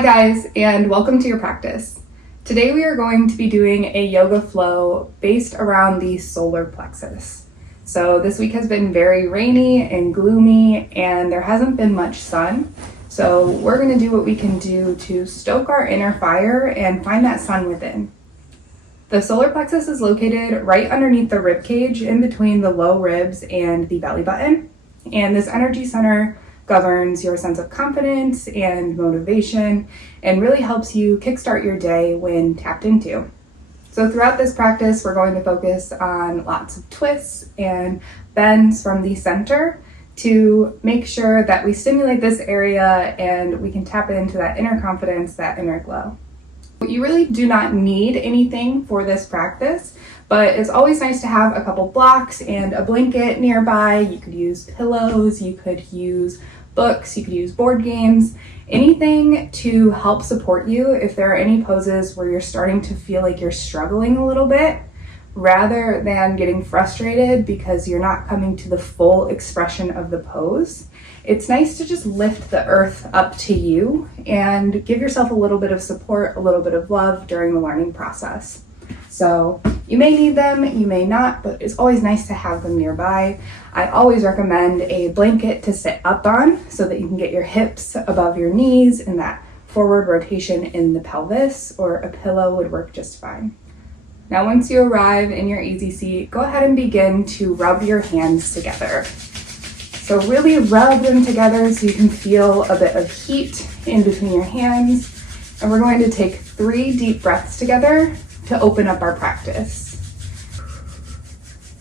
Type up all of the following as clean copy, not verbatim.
Hi guys, and welcome to your practice. Today we are going to be doing a yoga flow based around the solar plexus. So this week has been very rainy and gloomy and there hasn't been much sun. So we're going to do what we can do to stoke our inner fire and find that sun within. The solar plexus is located right underneath the rib cage in between the low ribs and the belly button. And this energy center governs your sense of confidence and motivation and really helps you kickstart your day when tapped into. So throughout this practice, we're going to focus on lots of twists and bends from the center to make sure that we stimulate this area and we can tap into that inner confidence, that inner glow. You really do not need anything for this practice, but it's always nice to have a couple blocks and a blanket nearby. You could use pillows, you could use books, you could use board games, anything to help support you if there are any poses where you're starting to feel like you're struggling a little bit, rather than getting frustrated because you're not coming to the full expression of the pose. It's nice to just lift the earth up to you and give yourself a little bit of support, a little bit of love during the learning process. So you may need them, you may not, but it's always nice to have them nearby. I always recommend a blanket to sit up on so that you can get your hips above your knees and that forward rotation in the pelvis, or a pillow would work just fine. Now, once you arrive in your easy seat, go ahead and begin to rub your hands together. So really rub them together so you can feel a bit of heat in between your hands. And we're going to take 3 deep breaths together to open up our practice.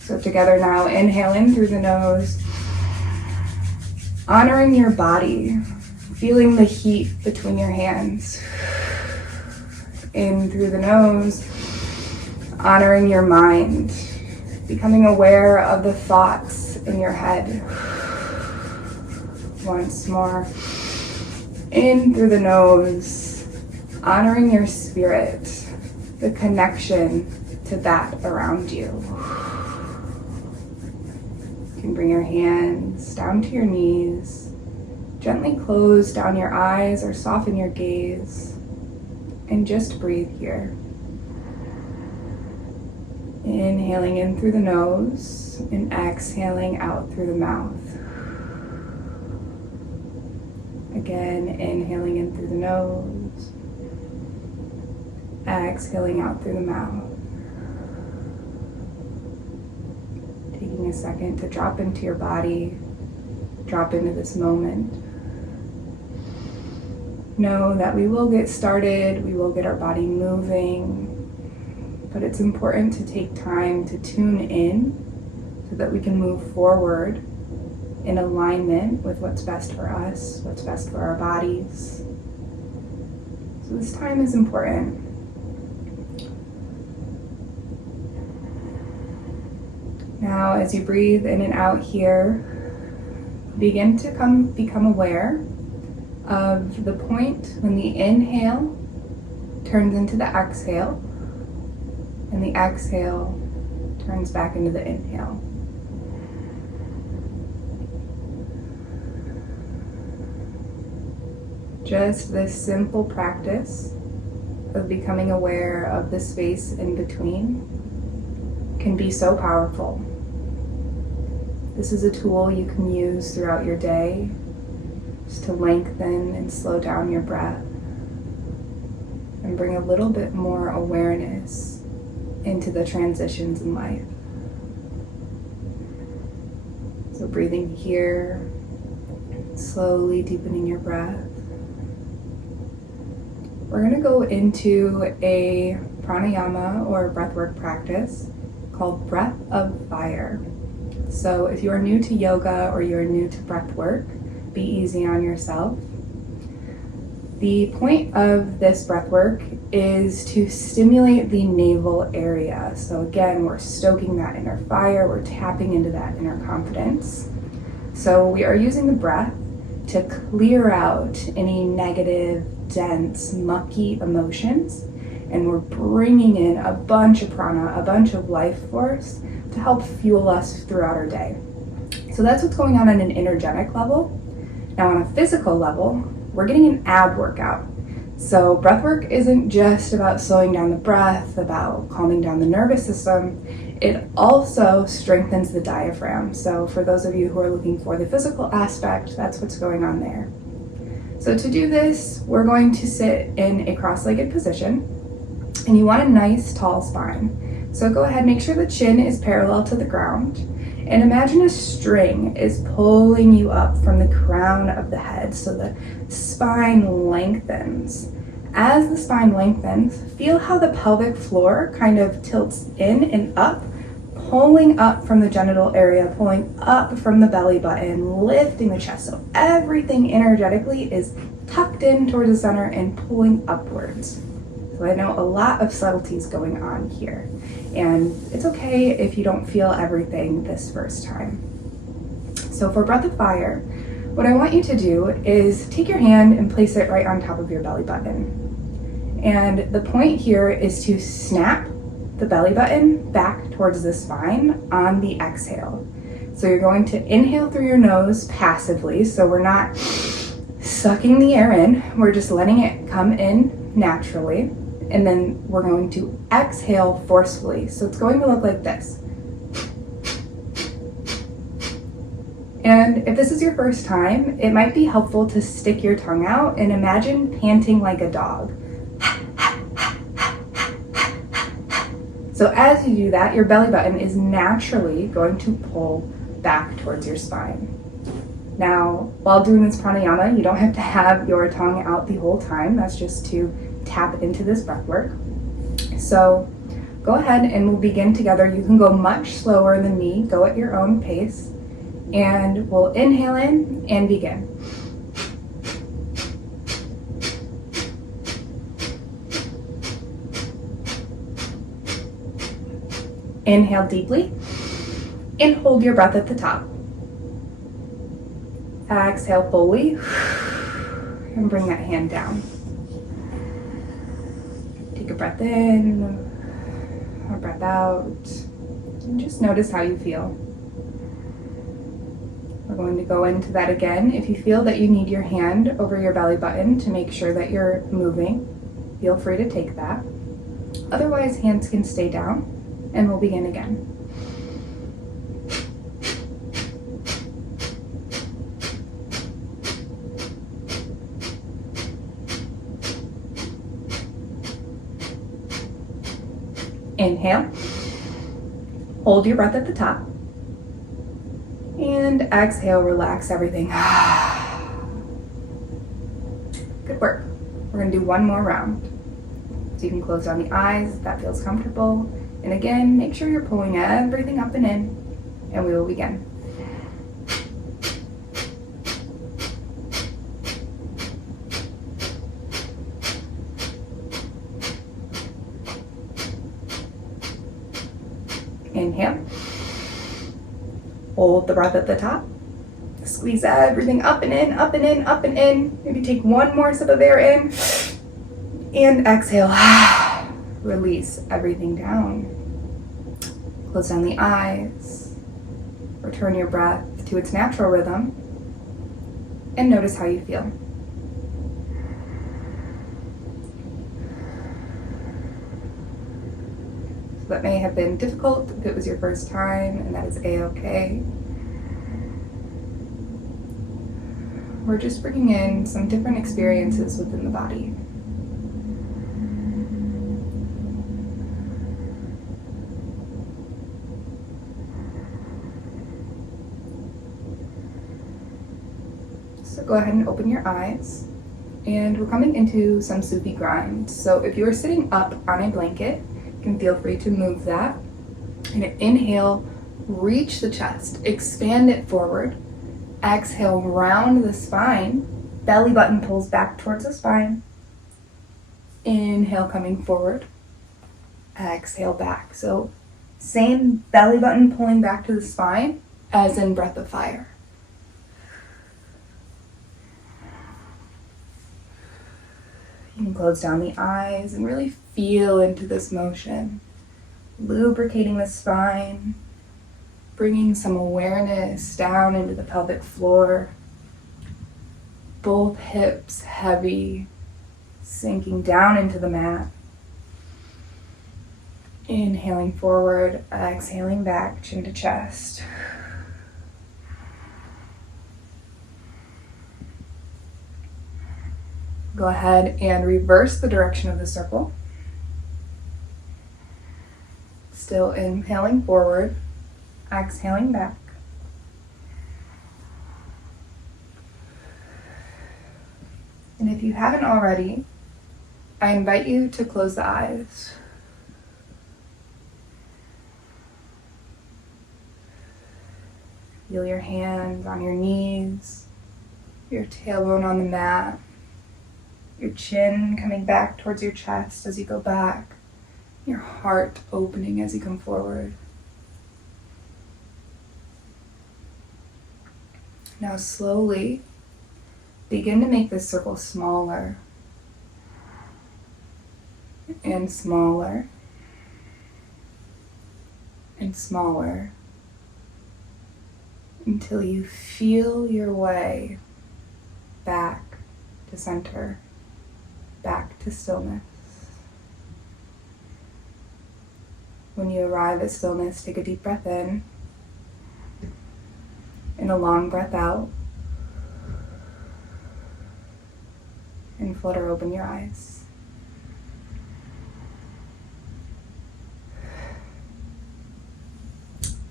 So together now, inhale in through the nose, honoring your body, feeling the heat between your hands. In through the nose, honoring your mind, becoming aware of the thoughts in your head. Once more, in through the nose, honoring your spirit, the connection to that around you. You can bring your hands down to your knees, gently close down your eyes or soften your gaze, and just breathe here. Inhaling in through the nose and exhaling out through the mouth. Again, inhaling in through the nose, exhaling out through the mouth. Taking a second to drop into your body, drop into this moment. Know that we will get started, we will get our body moving, but it's important to take time to tune in so that we can move forward in alignment with what's best for us, what's best for our bodies. So this time is important. Now, as you breathe in and out here, begin to become aware of the point when the inhale turns into the exhale, and the exhale turns back into the inhale. Just this simple practice of becoming aware of the space in between can be so powerful. This is a tool you can use throughout your day just to lengthen and slow down your breath and bring a little bit more awareness into the transitions in life. So breathing here, slowly deepening your breath. We're going to go into a pranayama or breathwork practice called Breath of Fire. So if you are new to yoga or you're new to breathwork, be easy on yourself. The point of this breathwork is to stimulate the navel area. So again, we're stoking that inner fire, we're tapping into that inner confidence. So we are using the breath to clear out any negative, dense, mucky emotions, and we're bringing in a bunch of prana, a bunch of life force to help fuel us throughout our day. So that's what's going on an energetic level. Now on a physical level, we're getting an ab workout. So breathwork isn't just about slowing down the breath, about calming down the nervous system. It also strengthens the diaphragm. So for those of you who are looking for the physical aspect, that's what's going on there. So to do this, we're going to sit in a cross-legged position, and you want a nice tall spine. So go ahead, make sure the chin is parallel to the ground, and imagine a string is pulling you up from the crown of the head so the spine lengthens. As the spine lengthens, feel how the pelvic floor kind of tilts in and up, pulling up from the genital area, pulling up from the belly button, lifting the chest. So everything energetically is tucked in towards the center and pulling upwards. So I know a lot of subtleties going on here, and it's okay if you don't feel everything this first time. So for breath of fire, what I want you to do is take your hand and place it right on top of your belly button. And the point here is to snap the belly button back towards the spine on the exhale. So you're going to inhale through your nose passively, so we're not sucking the air in, we're just letting it come in naturally. And then we're going to exhale forcefully. So it's going to look like this. And if this is your first time, it might be helpful to stick your tongue out and imagine panting like a dog. So as you do that, your belly button is naturally going to pull back towards your spine. Now, while doing this pranayama, you don't have to have your tongue out the whole time. That's just to tap into this breath work. So go ahead and we'll begin together. You can go much slower than me, go at your own pace, and we'll inhale in and begin. Inhale deeply and hold your breath at the top. Exhale fully and bring that hand down. Take a breath in, a breath out, and just notice how you feel. We're going to go into that again. If you feel that you need your hand over your belly button to make sure that you're moving, feel free to take that. Otherwise, hands can stay down, and we'll begin again. Inhale, hold your breath at the top, and exhale, relax everything. Good work. We're gonna do one more round. So you can close down the eyes if that feels comfortable. And again, make sure you're pulling everything up and in, and we will begin. Inhale. Hold the breath at the top. Squeeze everything up and in, up and in, up and in. Maybe take one more sip of air in. And exhale. Release everything down. Close down the eyes. Return your breath to its natural rhythm. And notice how you feel. That may have been difficult if it was your first time, and that is a-okay. We're just bringing in some different experiences within the body. So go ahead and open your eyes, and we're coming into some Sufi grind. So if you are sitting up on a blanket, you can feel free to move that. And inhale, reach the chest, expand it forward. Exhale, round the spine. Belly button pulls back towards the spine. Inhale, coming forward. Exhale, back. So same belly button pulling back to the spine as in breath of fire. You can close down the eyes and really feel into this motion, lubricating the spine, bringing some awareness down into the pelvic floor. Both hips heavy, Sinking down into the mat. Inhaling forward, exhaling back, chin to chest. Go ahead and reverse the direction of the circle. Still inhaling forward, exhaling back. And if you haven't already, I invite you to close the eyes. Feel your hands on your knees, your tailbone on the mat, your chin coming back towards your chest as you go back, your heart opening as you come forward. Now slowly begin to make this circle smaller and smaller and smaller until you feel your way back to center, back to stillness. When you arrive at stillness, take a deep breath in and a long breath out, and flutter open your eyes.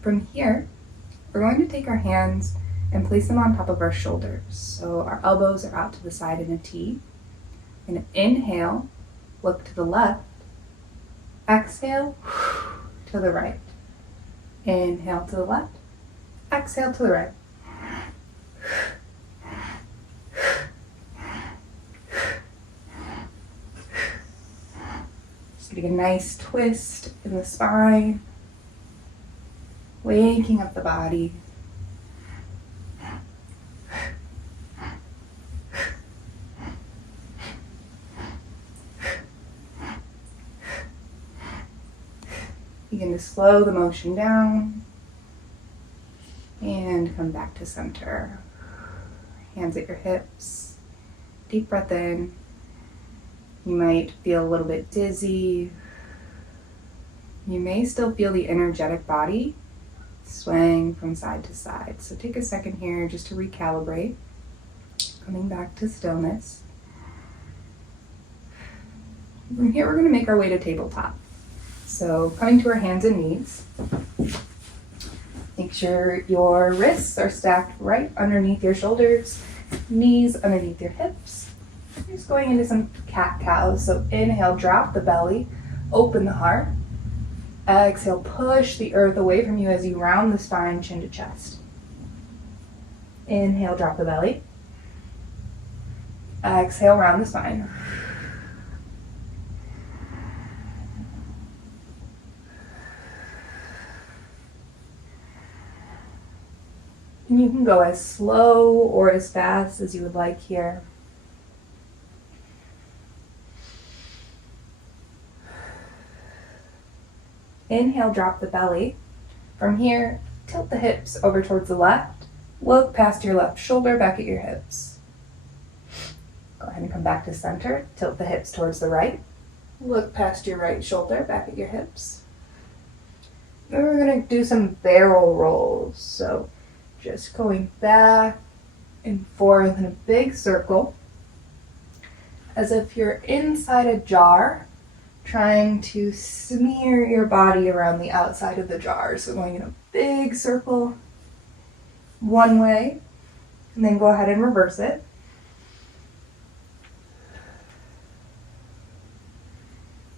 From here, we're going to take our hands and place them on top of our shoulders. So our elbows are out to the side in a T. And inhale, look to the left. Exhale to the right. Inhale to the left. Exhale to the right. Just getting a nice twist in the spine. Waking up the body. Begin to slow the motion down and come back to center. Hands at your hips. Deep breath in. You might feel a little bit dizzy. You may still feel the energetic body swaying from side to side. So take a second here just to recalibrate. Coming back to stillness. From here, we're going to make our way to tabletop. So coming to our hands and knees. Make sure your wrists are stacked right underneath your shoulders, knees underneath your hips. You're just going into some cat-cows. So inhale, drop the belly, open the heart. Exhale, push the earth away from you as you round the spine, chin to chest. Inhale, drop the belly. Exhale, round the spine. And you can go as slow or as fast as you would like here. Inhale, drop the belly. From here, tilt the hips over towards the left. Look past your left shoulder, back at your hips. Go ahead and come back to center. Tilt the hips towards the right. Look past your right shoulder, back at your hips. Then we're going to do some barrel rolls. So just going back and forth in a big circle, as if you're inside a jar, trying to smear your body around the outside of the jar. So going in a big circle one way, and then go ahead and reverse it.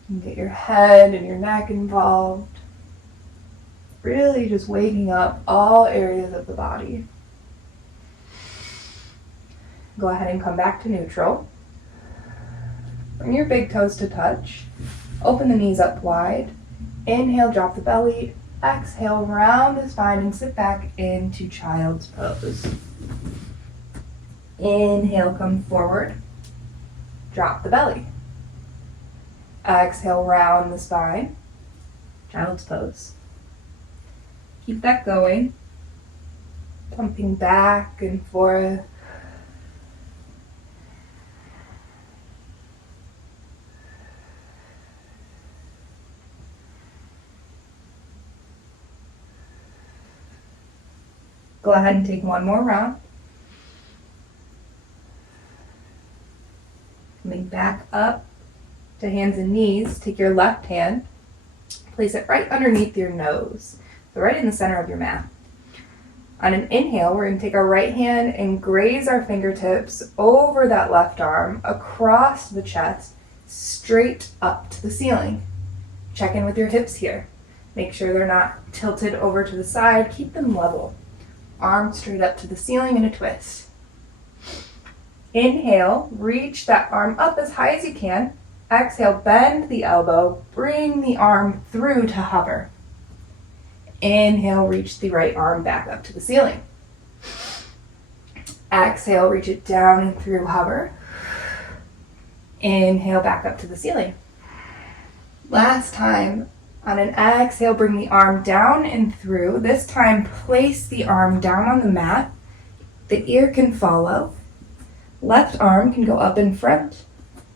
And get your head and your neck involved. Really just waking up all areas of the body. Go ahead and come back to neutral. Bring your big toes to touch. Open the knees up wide. Inhale, drop the belly. Exhale, round the spine and sit back into child's pose. Inhale, come forward. Drop the belly. Exhale, round the spine. Child's pose. Keep that going. Pumping back and forth. Go ahead and take one more round. Coming back up to hands and knees, take your left hand, place it right underneath your nose, so right in the center of your mat. On an inhale, we're going to take our right hand and graze our fingertips over that left arm, across the chest, straight up to the ceiling. Check in with your hips here. Make sure they're not tilted over to the side. Keep them level. Arm straight up to the ceiling in a twist. Inhale, reach that arm up as high as you can. Exhale, bend the elbow, bring the arm through to hover. Inhale, reach the right arm back up to the ceiling. Exhale, reach it down and through, hover. Inhale, back up to the ceiling. Last time, on an exhale, bring the arm down and through. This time, place the arm down on the mat. The ear can follow. Left arm can go up in front.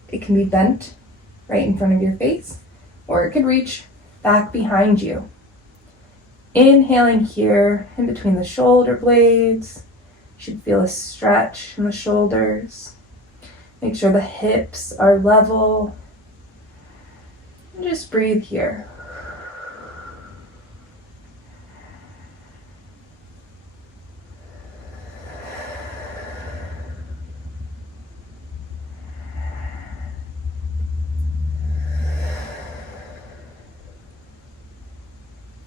It can be bent right in front of your face, or it could reach back behind you. Inhaling here in between the shoulder blades. You should feel a stretch in the shoulders. Make sure the hips are level. And just breathe here.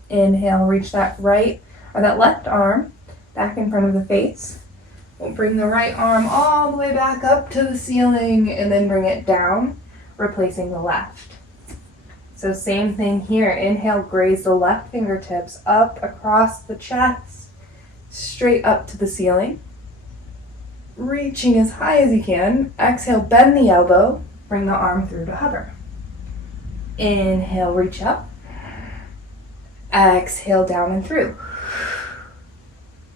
Inhale, reach that right or that left arm back in front of the face. We'll bring the right arm all the way back up to the ceiling and then bring it down, replacing the left. So same thing here. Inhale, graze the left fingertips up across the chest, straight up to the ceiling. Reaching as high as you can. Exhale, bend the elbow, bring the arm through to hover. Inhale, reach up. Exhale, down and through.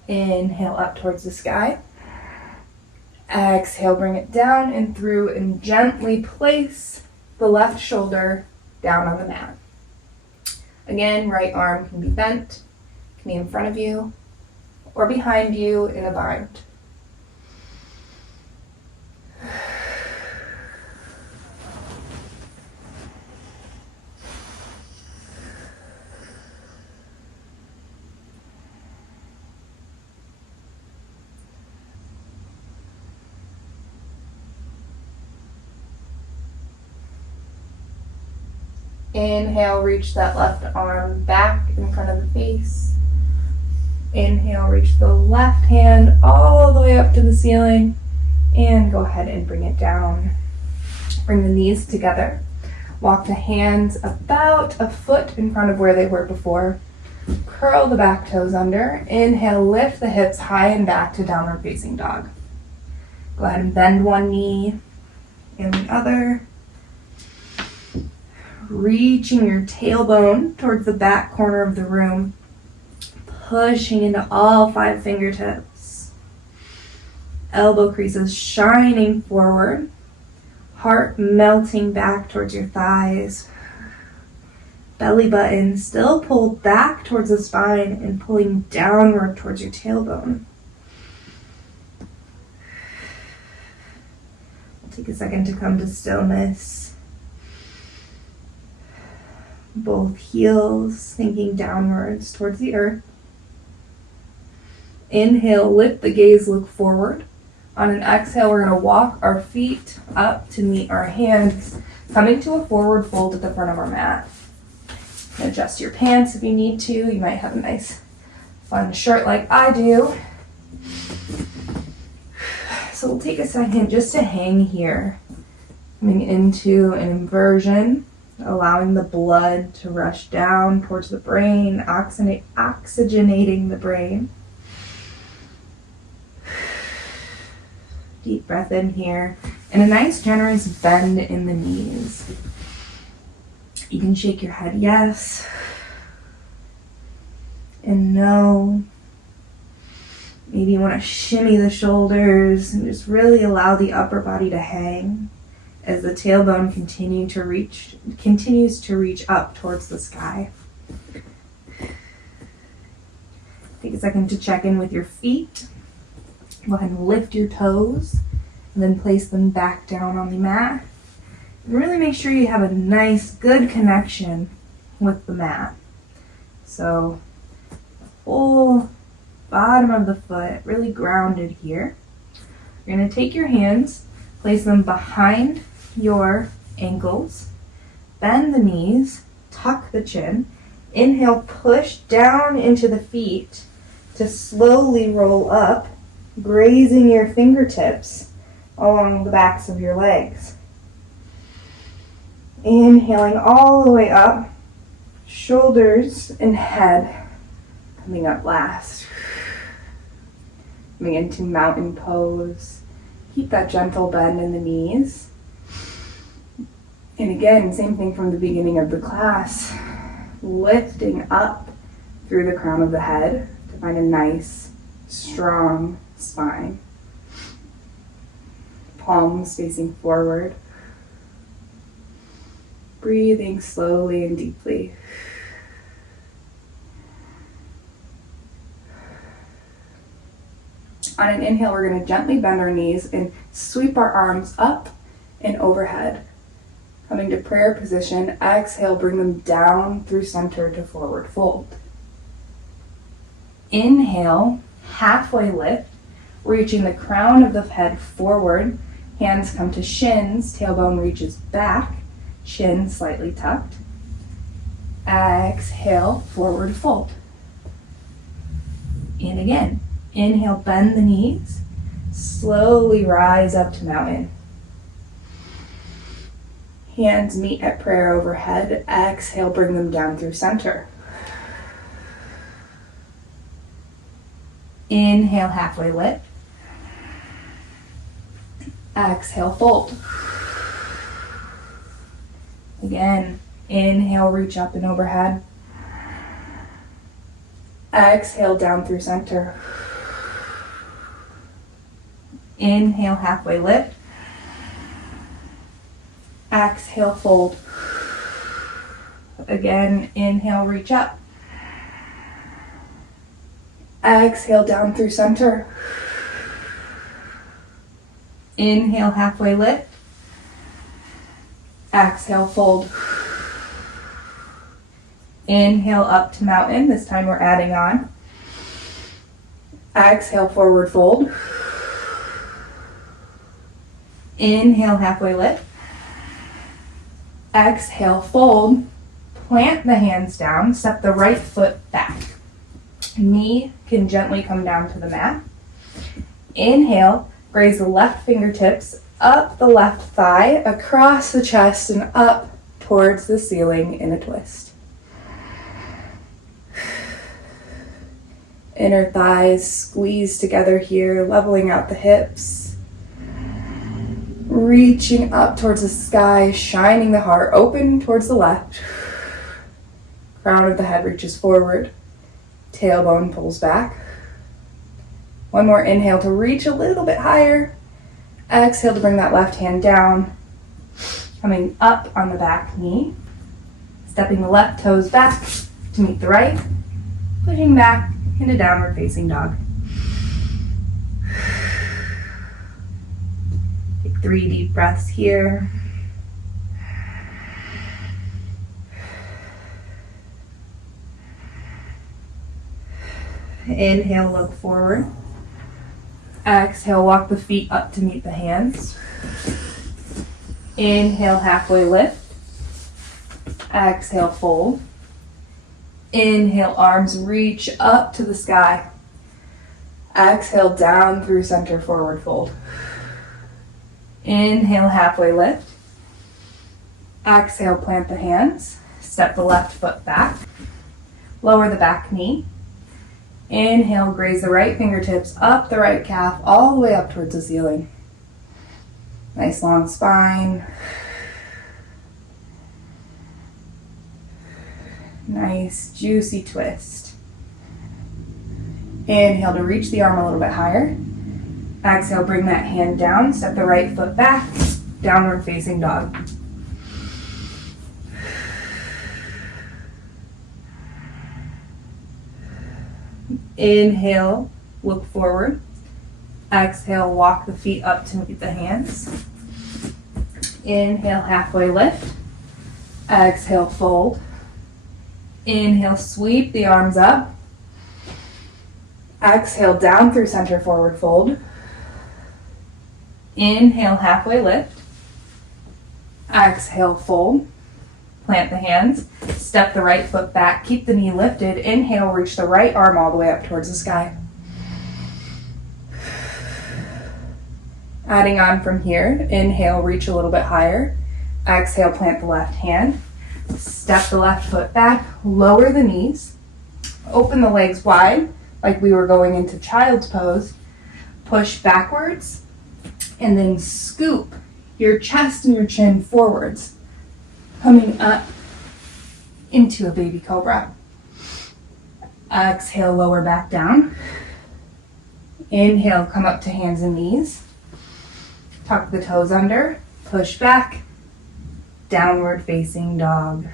Inhale, up towards the sky. Exhale, bring it down and through and gently place the left shoulder down on the mat. Again, right arm can be bent, can be in front of you or behind you in a bind. Inhale, reach that left arm back in front of the face. Inhale, reach the left hand all the way up to the ceiling and go ahead and bring it down. Bring the knees together. Walk the hands about a foot in front of where they were before. Curl the back toes under. Inhale, lift the hips high and back to downward facing dog. Go ahead and bend one knee and the other. Reaching your tailbone towards the back corner of the room. Pushing into all 5 fingertips. Elbow creases shining forward. Heart melting back towards your thighs. Belly button still pulled back towards the spine and pulling downward towards your tailbone. Take a second to come to stillness. Both heels sinking downwards towards the earth. Inhale, lift the gaze, look forward. On an exhale, we're going to walk our feet up to meet our hands, coming to a forward fold at the front of our mat. Adjust your pants if you need to. You might have a nice fun shirt like I do. So we'll take a second just to hang here, coming into an inversion. Allowing the blood to rush down towards the brain, oxygenating the brain. Deep breath in here, and a nice generous bend in the knees. You can shake your head yes and no. Maybe you want to shimmy the shoulders and just really allow the upper body to hang as the tailbone continues to reach up towards the sky. Take a second to check in with your feet. Go ahead and lift your toes and then place them back down on the mat. And really make sure you have a nice, good connection with the mat. So the whole bottom of the foot really grounded here. You're going to take your hands, place them behind your ankles, bend the knees, tuck the chin. Inhale, push down into the feet to slowly roll up, grazing your fingertips along the backs of your legs. Inhaling all the way up, shoulders and head coming up last. Coming into mountain pose. Keep that gentle bend in the knees. And again, same thing from the beginning of the class. Lifting up through the crown of the head to find a nice, strong spine. Palms facing forward. Breathing slowly and deeply. On an inhale, we're going to gently bend our knees and sweep our arms up and overhead. Coming to prayer position, exhale, bring them down through center to forward fold. Inhale, halfway lift, reaching the crown of the head forward. Hands come to shins, tailbone reaches back, chin slightly tucked. Exhale, forward fold. And again, inhale, bend the knees, slowly rise up to mountain. Hands meet at prayer overhead. Exhale, bring them down through center. Inhale, halfway lift. Exhale, fold. Again, inhale, reach up and overhead. Exhale, down through center. Inhale, halfway lift. Exhale, fold. Again, inhale, reach up. Exhale, down through center. Inhale, halfway lift. Exhale, fold. Inhale, up to mountain. This time we're adding on. Exhale, forward fold. Inhale, halfway lift. Exhale, fold. Plant the hands down. Step the right foot back. Knee can gently come down to the mat. Inhale, raise the left fingertips up the left thigh, across the chest, and up towards the ceiling in a twist. Inner thighs squeeze together here, leveling out the hips. Reaching up towards the sky, shining the heart open towards the left. Crown of the head reaches forward. Tailbone pulls back. One more inhale to reach a little bit higher. Exhale to bring that left hand down. Coming up on the back knee. Stepping the left toes back to meet the right. Pushing back into downward facing dog. Take 3 deep breaths here. Inhale, look forward. Exhale, walk the feet up to meet the hands. Inhale, halfway lift. Exhale, fold. Inhale, arms reach up to the sky. Exhale, down through center, forward fold. Inhale, halfway lift. Exhale, plant the hands. Step the left foot back. Lower the back knee. Inhale, graze the right fingertips up the right calf, all the way up towards the ceiling. Nice long spine. Nice juicy twist. Inhale to reach the arm a little bit higher. Exhale, bring that hand down, step the right foot back, downward facing dog. Inhale, look forward. Exhale, walk the feet up to meet the hands. Inhale, halfway lift. Exhale, fold. Inhale, sweep the arms up. Exhale, down through center, forward fold. Inhale, halfway lift. Exhale, fold. Plant the hands. Step the right foot back. Keep the knee lifted. Inhale, reach the right arm all the way up towards the sky. Adding on from here, inhale, reach a little bit higher. Exhale, plant the left hand. Step the left foot back. Lower the knees. Open the legs wide, like we were going into child's pose. Push backwards, and then scoop your chest and your chin forwards, coming up into a baby cobra. Exhale, lower back down. Inhale, come up to hands and knees. Tuck the toes under, push back, downward facing dog.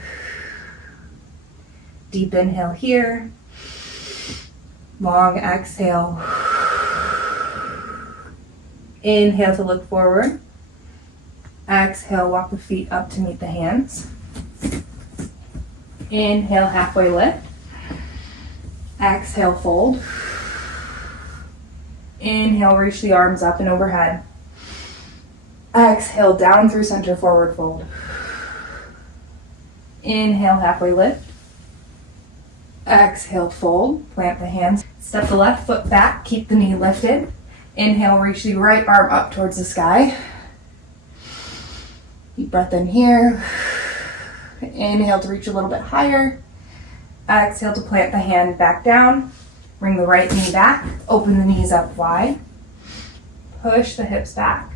Deep inhale here. Long exhale. Inhale to look forward. Exhale, walk the feet up to meet the hands. Inhale, halfway lift. Exhale, fold. Inhale, reach the arms up and overhead. Exhale, down through center, forward fold. Inhale, halfway lift. Exhale, fold. Plant the hands. Step the left foot back. Keep the knee lifted. Inhale, reach the right arm up towards the sky. Deep breath in here. Inhale to reach a little bit higher. Exhale to plant the hand back down. Bring the right knee back. Open the knees up wide. Push the hips back.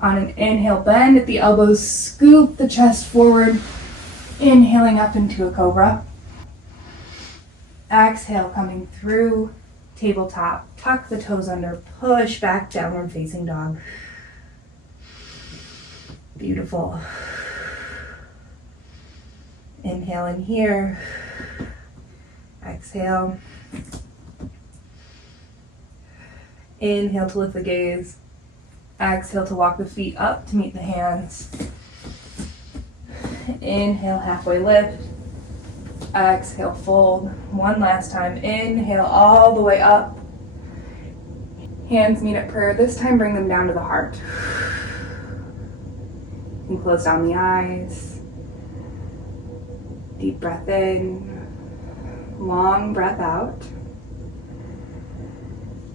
On an inhale, bend at the elbows. Scoop the chest forward. Inhaling up into a cobra. Exhale, coming through tabletop. Tuck the toes under. Push back, downward facing dog. Beautiful. Inhale in here. Exhale. Inhale to lift the gaze. Exhale to walk the feet up to meet the hands. Inhale, halfway lift. Exhale, fold. One last time. Inhale all the way up. Hands meet at prayer. This time bring them down to the heart. You can close down the eyes. Deep breath in. Long breath out.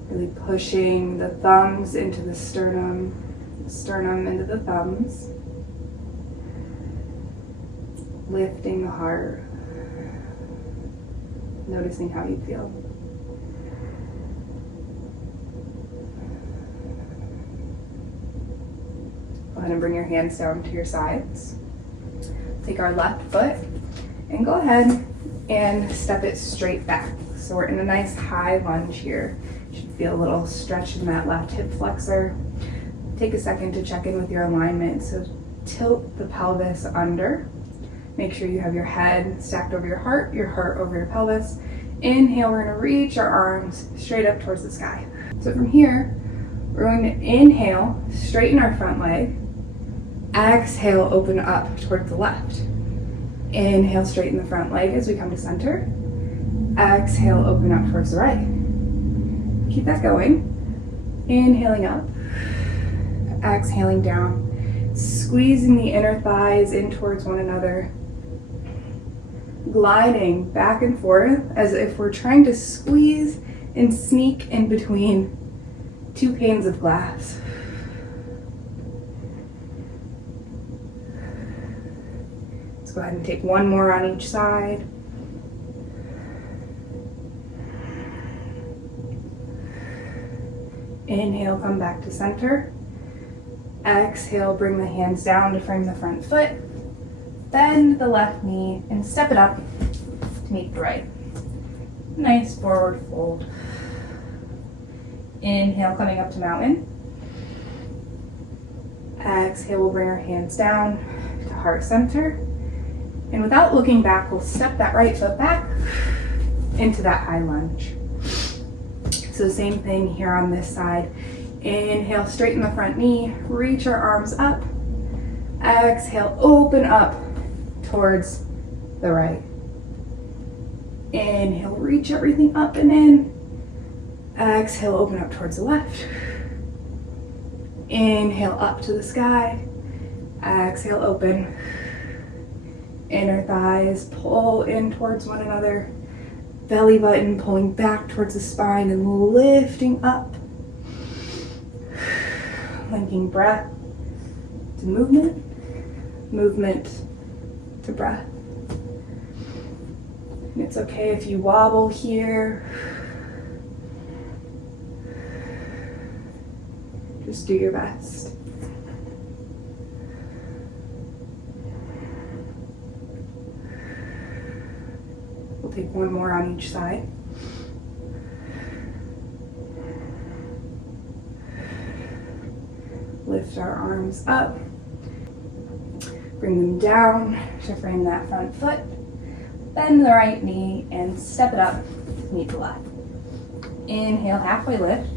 Really pushing the thumbs into the sternum into the thumbs. Lifting the heart. Noticing how you feel. Go ahead and bring your hands down to your sides. Take our left foot and go ahead and step it straight back. So we're in a nice high lunge here. You should feel a little stretch in that left hip flexor. Take a second to check in with your alignment. So tilt the pelvis under. Make sure you have your head stacked over your heart over your pelvis. Inhale, we're gonna reach our arms straight up towards the sky. So from here, we're going to inhale, straighten our front leg. Exhale, open up towards the left. Inhale, straighten the front leg as we come to center. Exhale, open up towards the right. Keep that going. Inhaling up. Exhaling down. Squeezing the inner thighs in towards one another. Gliding back and forth as if we're trying to squeeze and sneak in between two panes of glass. Let's go ahead and take one more on each side. Inhale, come back to center. Exhale, bring the hands down to frame the front foot. Bend the left knee and step it up to meet the right. Nice forward fold. Inhale, coming up to mountain. Exhale, we'll bring our hands down to heart center. And without looking back, we'll step that right foot back into that high lunge. So same thing here on this side. Inhale, straighten the front knee, reach your arms up. Exhale, open up towards the right. Inhale, reach everything up and in. Exhale, open up towards the left. Inhale, up to the sky. Exhale, open. Inner thighs pull in towards one another. Belly button pulling back towards the spine and lifting up. Linking breath to movement, movement to breath. And it's okay if you wobble here. Just do your best. We'll take one more on each side. Lift our arms up. Bring them down to frame that front foot. Bend the right knee and step it up, knee to left. Inhale, halfway lift.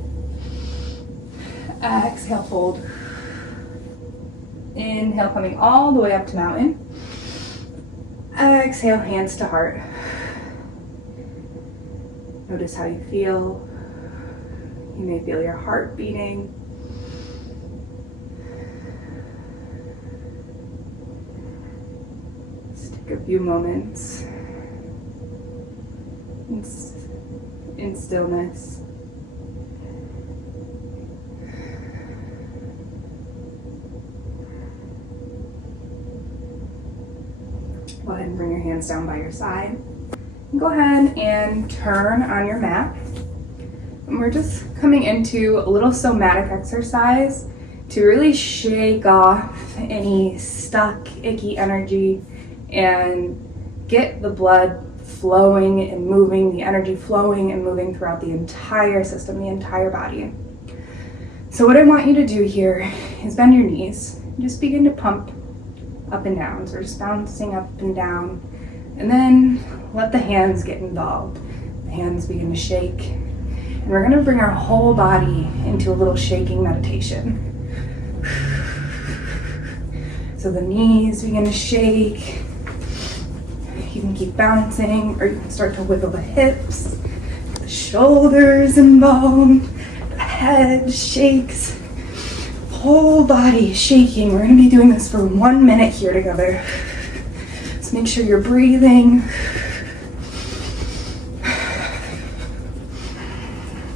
Exhale, fold. Inhale, coming all the way up to mountain. Exhale, hands to heart. Notice how you feel. You may feel your heart beating. Just take a few moments in stillness. Go ahead and bring your hands down by your side. Go ahead and turn on your mat. And we're just coming into a little somatic exercise to really shake off any stuck, icky energy and get the blood flowing and moving, the energy flowing and moving throughout the entire system, the entire body. So what I want you to do here is bend your knees. Just begin to pump up and down. So we're just bouncing up and down. And then let the hands get involved. The hands begin to shake. And we're gonna bring our whole body into a little shaking meditation. So the knees begin to shake. You can keep bouncing, or you can start to wiggle the hips, the shoulders involved, the head shakes, whole body shaking. We're gonna be doing this for 1 minute here together. So make sure you're breathing.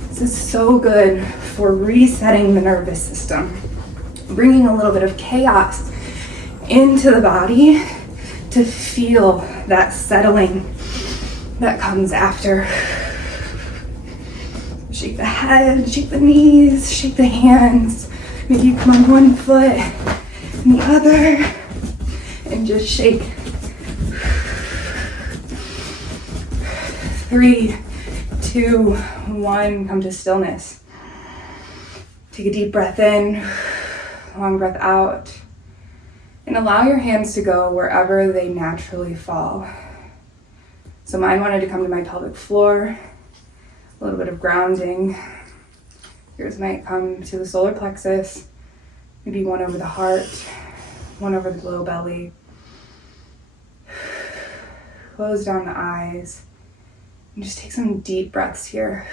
This is so good for resetting the nervous system, bringing a little bit of chaos into the body to feel that settling that comes after. Shake the head, shake the knees, shake the hands. Maybe you come on one foot and the other and just shake. 3, 2, 1, come to stillness. Take a deep breath in, long breath out, and allow your hands to go wherever they naturally fall. So mine wanted to come to my pelvic floor, a little bit of grounding. Yours might come to the solar plexus, maybe one over the heart, one over the low belly. Close down the eyes. And just take some deep breaths here.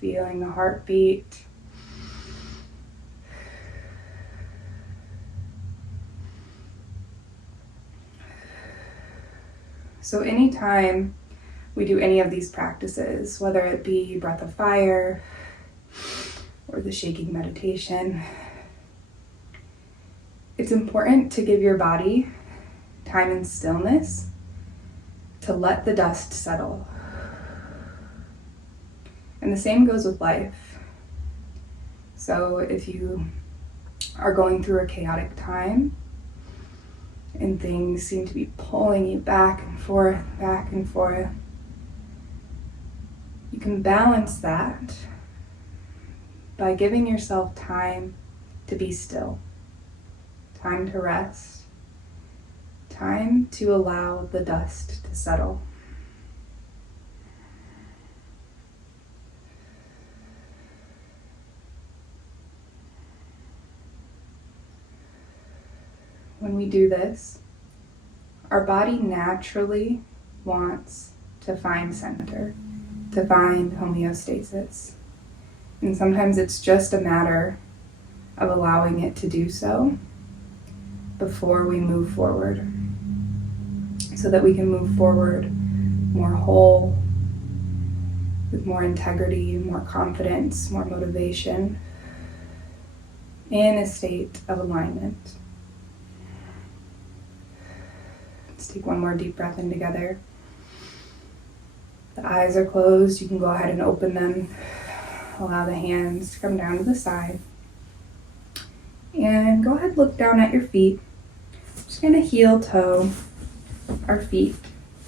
Feeling the heartbeat. So anytime we do any of these practices, whether it be breath of fire or the shaking meditation, it's important to give your body time and stillness to let the dust settle. And the same goes with life. So if you are going through a chaotic time and things seem to be pulling you back and forth, you can balance that by giving yourself time to be still, time to rest, time to allow the dust to settle. when we do this, our body naturally wants to find center, to find homeostasis. And sometimes it's just a matter of allowing it to do so before we move forward, so that we can move forward more whole, with more integrity, more confidence, more motivation, in a state of alignment. Let's take one more deep breath in together. The eyes are closed. You can go ahead and open them. Allow the hands to come down to the side. And go ahead and look down at your feet. Just going to heel toe our feet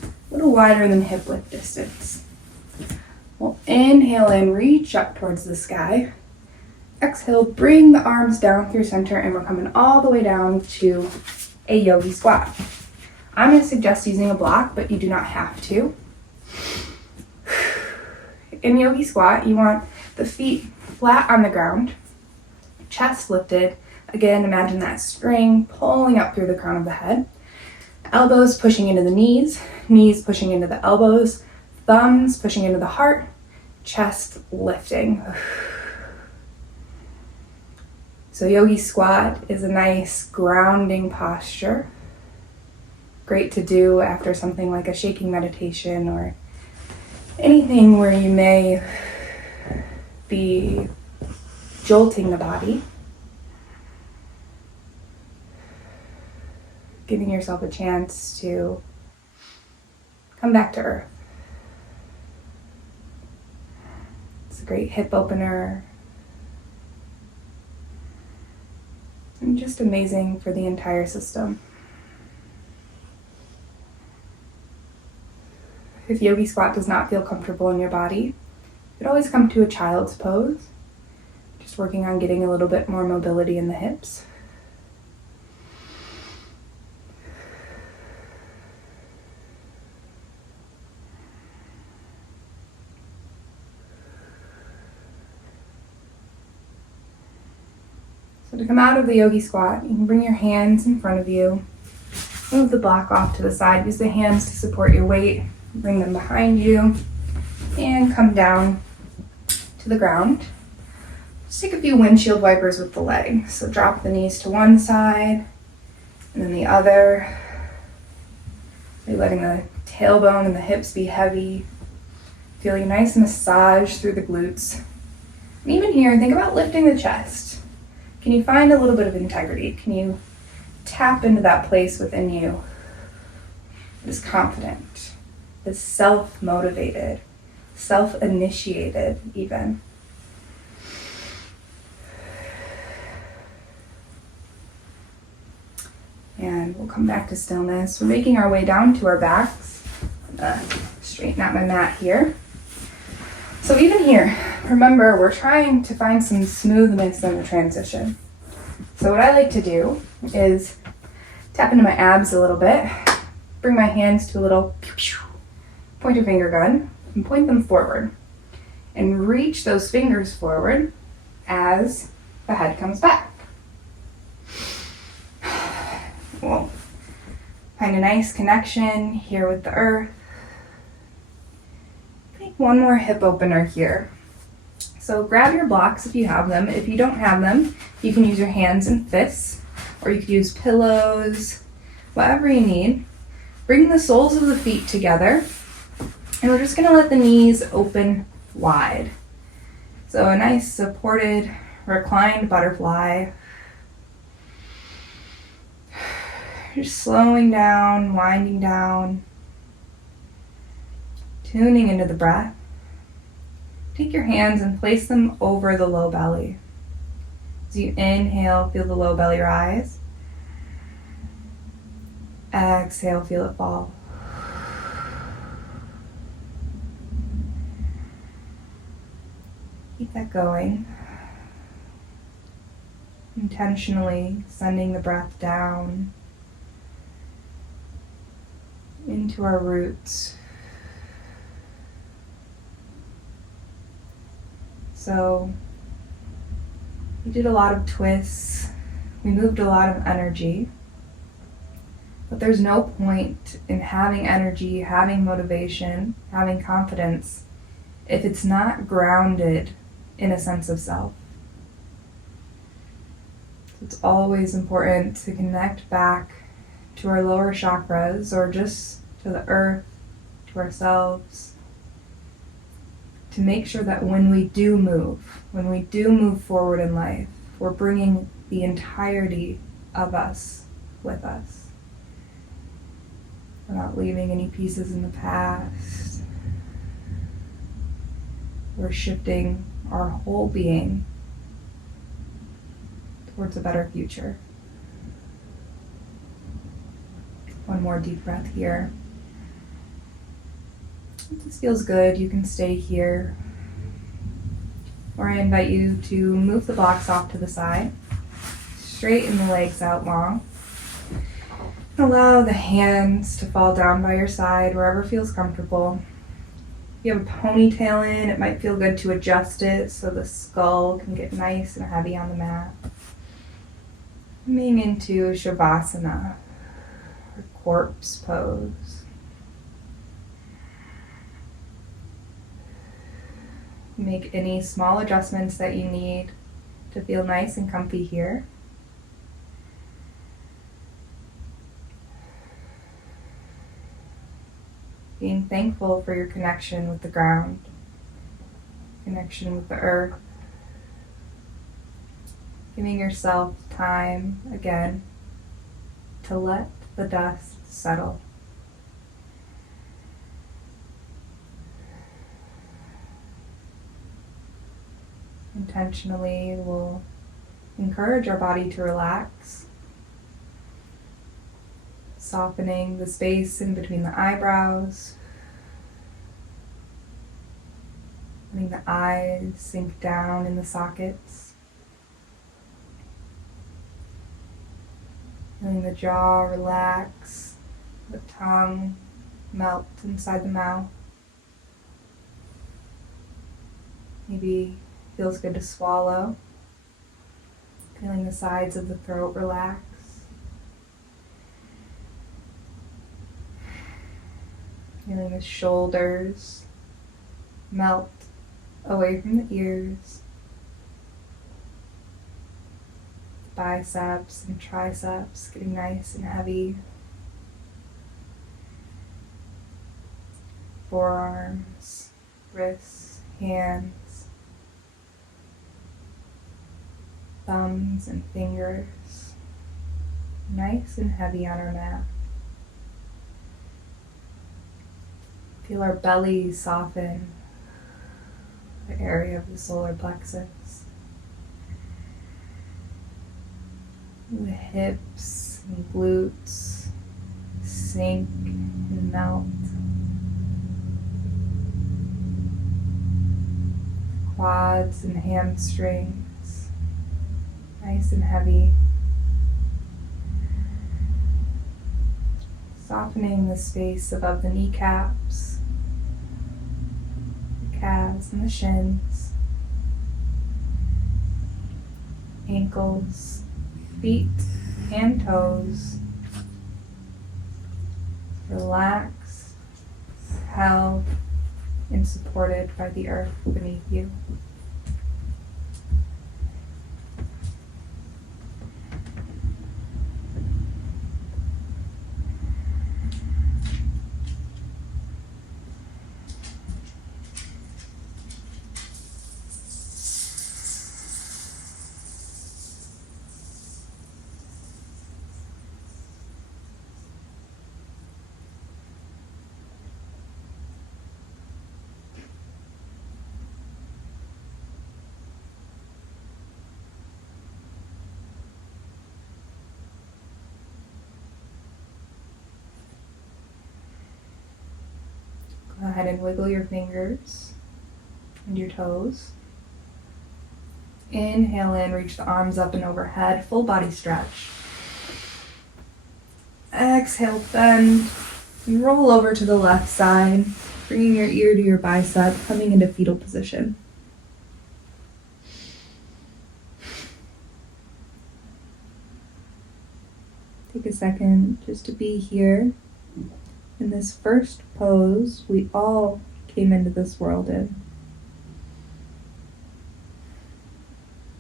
a little wider than hip width distance. We'll inhale in, reach up towards the sky. Exhale, bring the arms down through center, and we're coming all the way down to a yogi squat. I'm going to suggest using a block, but you do not have to. In yogi squat, you want the feet flat on the ground, chest lifted. Again, imagine that string pulling up through the crown of the head. Elbows pushing into the knees, knees pushing into the elbows, thumbs pushing into the heart, chest lifting. So yogi squat is a nice grounding posture. Great to do after something like a shaking meditation or anything where you may be jolting the body. Giving yourself a chance to come back to earth. It's a great hip opener. And just amazing for the entire system. If yogi squat does not feel comfortable in your body, you could always come to a child's pose. Just working on getting a little bit more mobility in the hips. So to come out of the yogi squat, you can bring your hands in front of you. Move the block off to the side. Use the hands to support your weight. Bring them behind you. And come down to the ground. Just take a few windshield wipers with the legs. So drop the knees to one side and then the other. You're letting the tailbone and the hips be heavy. Feeling a nice massage through the glutes. And even here, think about lifting the chest. Can you find a little bit of integrity? Can you tap into that place within you that is confident, is self-motivated, self-initiated even? And we'll come back to stillness. We're making our way down to our backs. I'm gonna straighten out my mat here. So even here, remember, we're trying to find some smoothness in the transition. So what I like to do is tap into my abs a little bit, bring my hands to a little pointer finger gun, and point them forward. And reach those fingers forward as the head comes back. We'll find a nice connection here with the earth. Take one more hip opener here. So grab your blocks if you have them. If you don't have them, you can use your hands and fists, or you could use pillows, whatever you need. Bring the soles of the feet together, and we're just gonna let the knees open wide. So a nice supported, reclined butterfly. Just slowing down, winding down, tuning into the breath. Take your hands and place them over the low belly. As you inhale, feel the low belly rise. Exhale, feel it fall. Keep that going. Intentionally sending the breath down into our roots. So we did a lot of twists. We moved a lot of energy. But there's no point in having energy, having motivation, having confidence if it's not grounded in a sense of self. It's always important to connect back to our lower chakras, or just to the earth, to ourselves, to make sure that when we do move forward in life, we're bringing the entirety of us with us. We're not leaving any pieces in the past. We're shifting our whole being towards a better future. One more deep breath here. If this feels good, you can stay here. Or I invite you to move the blocks off to the side. Straighten the legs out long. Allow the hands to fall down by your side wherever feels comfortable. If you have a ponytail in, it might feel good to adjust it so the skull can get nice and heavy on the mat. Coming into Shavasana, or corpse pose. Make any small adjustments that you need to feel nice and comfy here. Being thankful for your connection with the ground, connection with the earth. Giving yourself time again to let the dust settle. Intentionally, we'll encourage our body to relax, softening the space in between the eyebrows, letting the eyes sink down in the sockets, letting the jaw relax, the tongue melt inside the mouth. Maybe feels good to swallow, feeling the sides of the throat relax. Feeling the shoulders melt away from the ears, biceps and triceps getting nice and heavy, forearms, wrists, hands, thumbs and fingers, nice and heavy on our mat. Feel our belly soften, the area of the solar plexus. The hips and glutes sink and melt. Quads and hamstrings, nice and heavy. Softening the space above the kneecaps, the calves and the shins, ankles, feet and toes. Relaxed, held, and supported by the earth beneath you. Go ahead and wiggle your fingers and your toes. Inhale in, reach the arms up and overhead, full body stretch. Exhale, bend, and roll over to the left side, bringing your ear to your bicep, coming into fetal position. Take a second just to be here in this first pose we all came into this world in.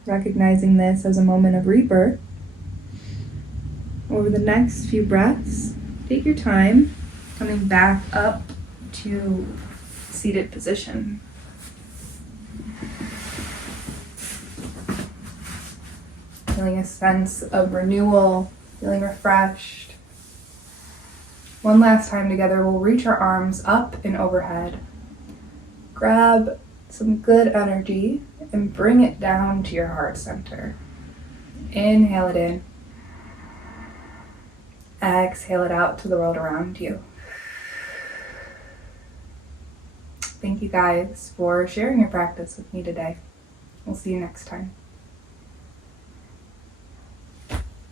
Recognizing this as a moment of rebirth. Over the next few breaths, take your time coming back up to seated position. Feeling a sense of renewal, feeling refreshed. One last time together, we'll reach our arms up and overhead. Grab some good energy and bring it down to your heart center. Inhale it in. Exhale it out to the world around you. Thank you guys for sharing your practice with me today. We'll see you next time.